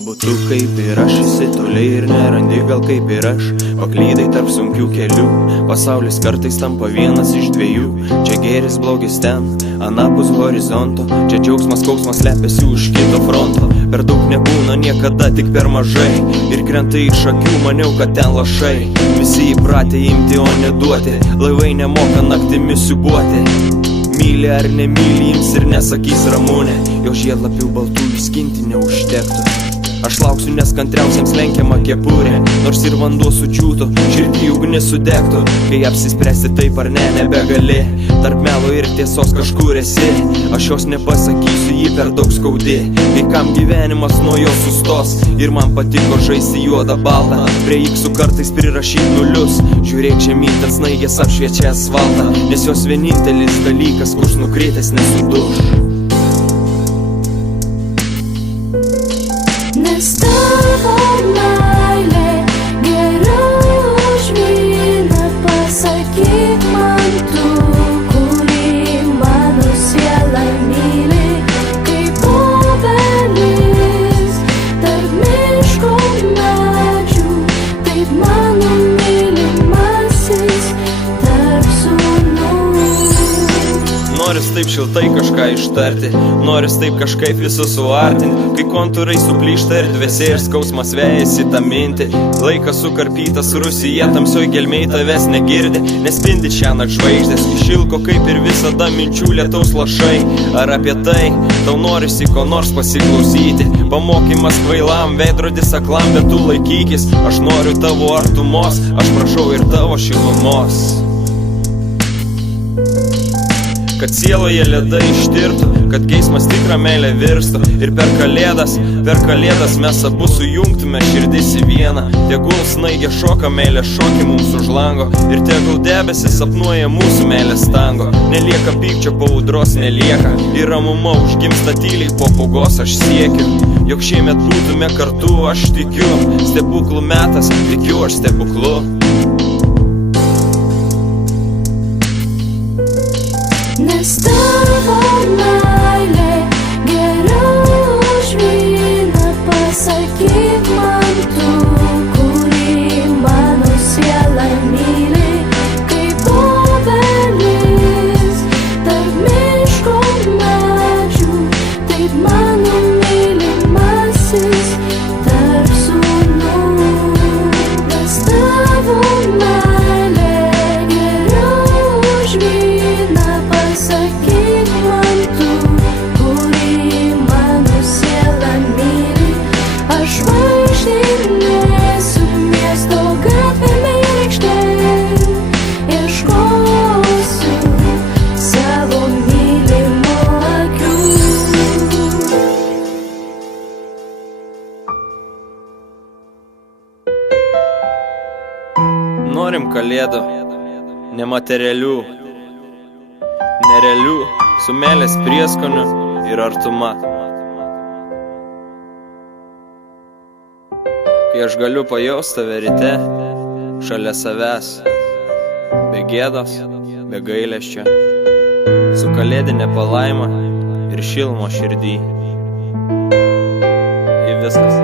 Galbūt tu kaip ir aš esi toli ir nerandi, gal kaip ir aš paklydai tarp sunkių kelių. Pasaulis kartais tampa vienas iš dviejų. Čia gėris, blogis ten, anapus horizonto. Čia džiaugsmas, skausmas slepiasi už kito fronto. Per daug nebūna niekada, tik per mažai. Ir krenta iš akių, maniau, kad ten lašai. Visi įpratę imti, o neduoti. Laivai nemoka naktimis siūbuoti. Myli ar nemyli, ims ir nesakys Ramunė. Jo žiedlapių baltų įskinti neužtektų. Aš lauksiu, nes kantriausiams lenkiama kepurė. Nors ir vanduo sudžiūtų, širdį ugnis sudegtų. Kai apsispręsti taip ar ne, nebegali. Tarp melo ir tiesos kažkur esi. Aš jos nepasakysiu, jį per daug skaudi. Kai kam gyvenimas nuo jo sustos. Ir man patiko žaisti juodą baltą. Prie iksų kartais prirašyt nulius. Žiūrėk žemyn, ten snaigės apšviečia asfaltą. Nes jos vienintelis dalykas, kurs nukritęs nesuduš. Nes tavo meilė geriau už vyną. Pasakyk man tu, kurį mano siela myli. Kaip obelis tarp miško medžių, taip mano mylimasis tarp sūnų. Noris taip šiltai kažką ištarti, noris taip kažkaip visus suartinti. Kai kontūrai suplyšta erdvėse ir skausmas vejasi tą mintį. Laikas sukarpytas Rusija, tamsioj gelmėj tavęs negirdi. Nespindi šiąnakt žvaigždės, išilko kaip ir visada minčių lietaus lašai. Ar apie tai tau norisi ko nors pasiklausyti? Pamokymas kvailam, veidrodis aklam, bet tu laikykis. Aš noriu tavo artumos, aš prašau ir tavo šilumos. Kad sieloje ledai ištirtų, kad geismas tikrą meilę virstų. Ir per kalėdas mes abu sujungtume širdis į vieną. Tegul snaigė šoka, meilė šoki mums už lango. Ir tegul debesis sapnuoja mūsų meilės tango. Nelieka pykčio, po audros nelieka. Ir ramuma užgimsta tyliai, po pūgos aš siekiu. Jog šiemet būtume kartu, aš tikiu. Stebuklų metas, tikiu aš stebuklu. Nes tavo meilė geriau už vyną. Pasakyk man tu, kurį mano siela myli. Kaip obelis tarp miško medžių, taip mano mylimasis tarp sūnų. Nes tavo meilė geriau už vyną. Pasakyk man tu, kurį mano siela myli. Aš vaikštinėsiu miesto gatvėm ir aikštėm. Ieškosiu savo mylimo akių. Norim kalėdų, nematerialių, nerealių, su meilės prieskoniu ir artuma. Kai aš galiu pajaust tave ryte, šalia savęs, be gėdos, be gailesčio, su kalėdinė palaima ir šilmo širdį. Ir viskas.